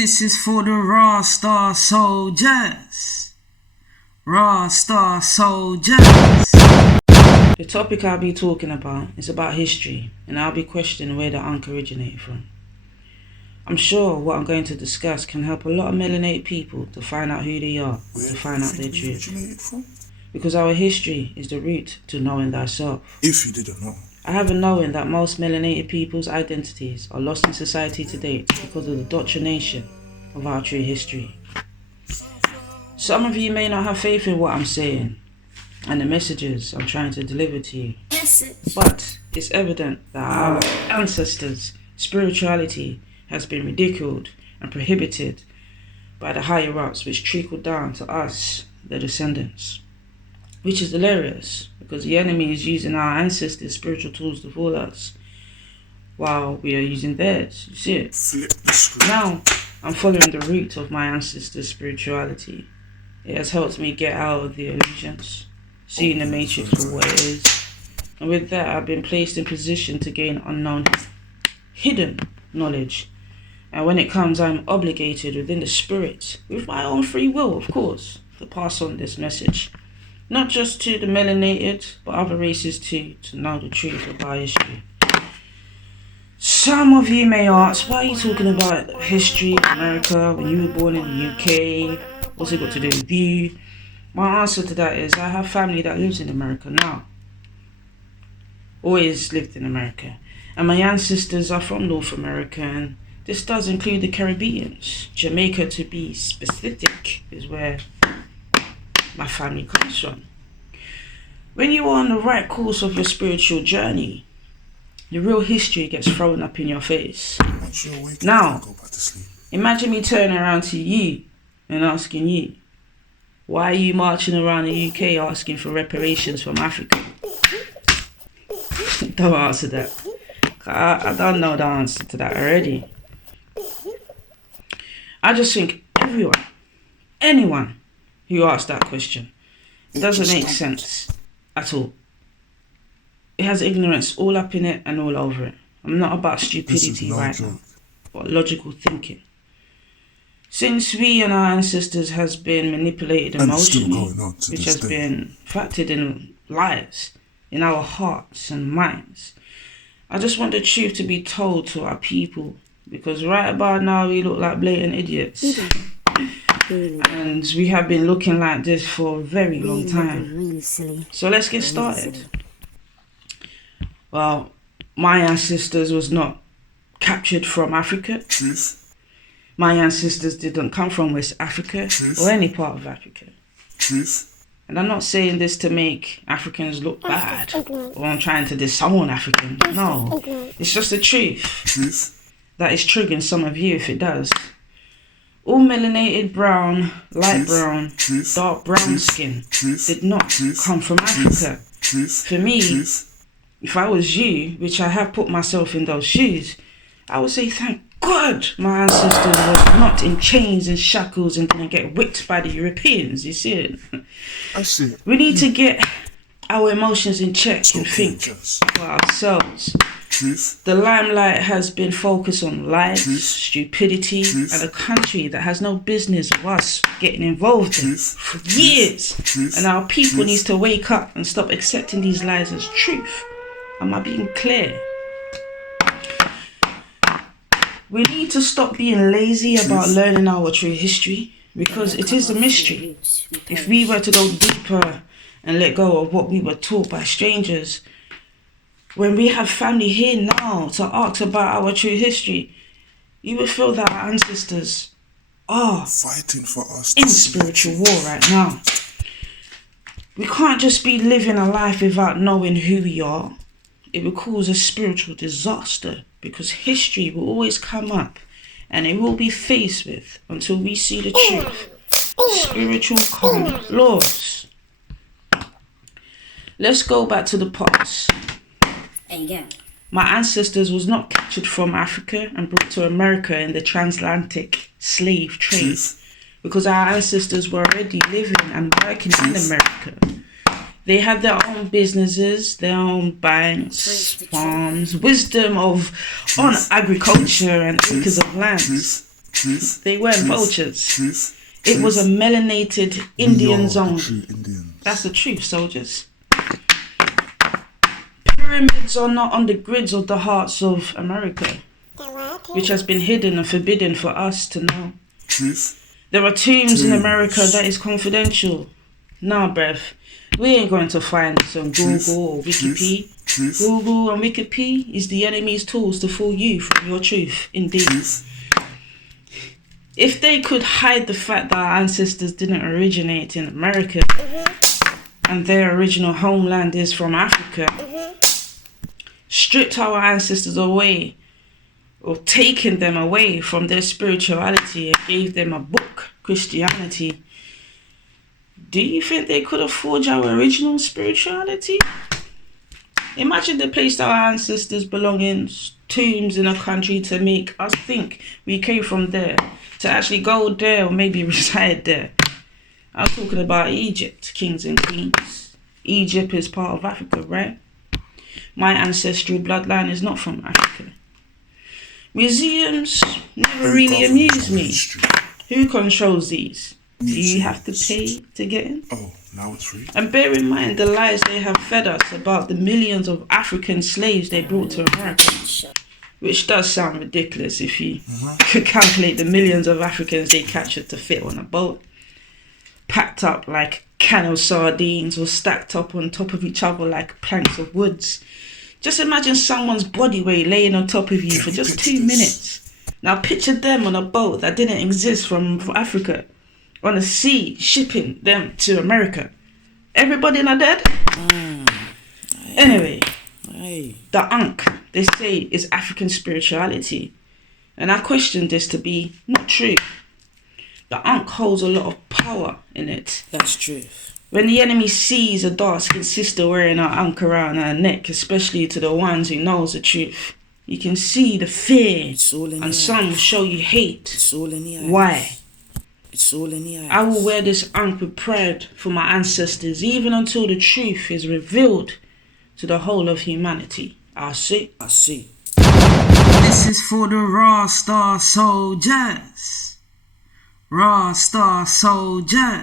This is for the Raw Star Soldiers. Raw Star Soldiers. The topic I'll be talking about is about history, and I'll be questioning where the Ankh originated from. I'm sure what I'm going to discuss can help a lot of melanated people to find out who they are and to find out their truth. Because our history is the root to knowing thyself. If you didn't know. I have a knowing that most melanated people's identities are lost in society today because of the doctrination of our true history. Some of you may not have faith in what I'm saying and the messages I'm trying to deliver to you. But it's evident that our ancestors' spirituality has been ridiculed and prohibited by the higher ups, which trickled down to us, their descendants. Which is hilarious, because the enemy is using our ancestors' spiritual tools to fool us, while we are using theirs. You see it? Now, I'm following the root of my ancestors' spirituality. It has helped me get out of the illusions, seeing the matrix for what it is. And with that, I've been placed in position to gain unknown, hidden knowledge. And when it comes, I'm obligated within the spirit, with my own free will, of course, to pass on this message. Not just to the melanated, but other races too, to know the truth of our history. Some of you may ask, why are you talking about history of America when you were born in the UK? What's it got to do with you? My answer to that is, I have family that lives in America now. Always lived in America. And my ancestors are from North America, and this does include the Caribbeans. Jamaica, to be specific, is where my family comes from. When you are on the right course of your spiritual journey, the real history gets thrown up in your face. Now, imagine me turning around to you and asking you, why are you marching around the UK asking for reparations from Africa? Don't answer that. I don't know the answer to that already. I just think anyone who asked that question, it doesn't make sense at all. It has ignorance all up in it and all over it. I'm not about stupidity right now, but logical thinking. Since we and our ancestors has been manipulated emotionally, which has been factored in lies in our hearts and minds, I just want the truth to be told to our people, because right about now we look like blatant idiots. And we have been looking like this for a very long time. So let's get started. Well, my ancestors was not captured from Africa. Truth. My ancestors didn't come from West Africa or any part of Africa. Truth. And I'm not saying this to make Africans look bad, or I'm trying to disown Africans. No, it's just the truth. Truth. That is triggering some of you if it does. All melanated brown, light brown, dark brown skin did not come from Africa. For me, if I was you, which I have put myself in those shoes, I would say thank God my ancestors was not in chains and shackles and didn't get whipped by the Europeans. You see it? I see it. We need to get our emotions in check and think for ourselves. Truth. The limelight has been focused on lies, stupidity, and a country that has no business of us getting involved in for years. And our people needs to wake up and stop accepting these lies as truth. Am I being clear? We need to stop being lazy about learning our true history, because it is a mystery. If we were to go deeper and let go of what we were taught by strangers, when we have family here now to ask about our true history, you would feel that our ancestors are fighting for us in spiritual war right now. We can't just be living a life without knowing who we are. It will cause a spiritual disaster, because history will always come up and it will be faced with until we see the truth. Spiritual karma laws. Let's go back to the past. My ancestors was not captured from Africa and brought to America in the transatlantic slave trade, because our ancestors were already living and working in America. They had their own businesses, their own banks, farms, wisdom on agriculture and acres of land. Truth. They weren't Truth. vultures. Truth. It was a melanated Indian We are zone. the true Indians. That's the truth, soldiers. Pyramids are not on the grids of the hearts of America, which has been hidden and forbidden for us to know. Truth. There are tombs in America that is confidential. Nah, bruv. We ain't going to find this on Google or Wikipedia. Truth. Google and Wikipedia is the enemy's tools to fool you from your truth, indeed. Truth. If they could hide the fact that our ancestors didn't originate in America and their original homeland is from Africa, stripped our ancestors away or taken them away from their spirituality and gave them a book, Christianity, do you think they could have forged our original spirituality? Imagine they placed our ancestors' belongings, tombs in a country to make us think we came from there, to actually go there or maybe reside there. I'm talking about Egypt, kings and queens. Egypt is part of Africa, right? My ancestral bloodline is not from Africa. Museums never really amuse me. Who controls these? Do you have to pay to get in? Oh, now it's free. And bear in mind the lies they have fed us about the millions of African slaves they brought to America. Which does sound ridiculous if you could calculate the millions of Africans they captured to fit on a boat. Packed up like can of sardines or stacked up on top of each other like planks of woods. Just imagine someone's body weight laying on top of you for just 2 minutes. Now picture them on a boat that didn't exist from Africa. On the sea, shipping them to America. Everybody not dead? Anyway, the Ankh, they say, is African spirituality. And I question this to be not true. The Ankh holds a lot of power in it. That's true. When the enemy sees a dark-skinned sister wearing her Ankh around her neck, especially to the ones who knows the truth, you can see the fear. It's all in And the some will eyes. show you hate. It's all in the eyes. Why? It's all in the eyes. I will wear this Ankh with pride for my ancestors, even until the truth is revealed to the whole of humanity. I see. I see. This is for the Raw Star Soldiers. Raw Star Soldiers.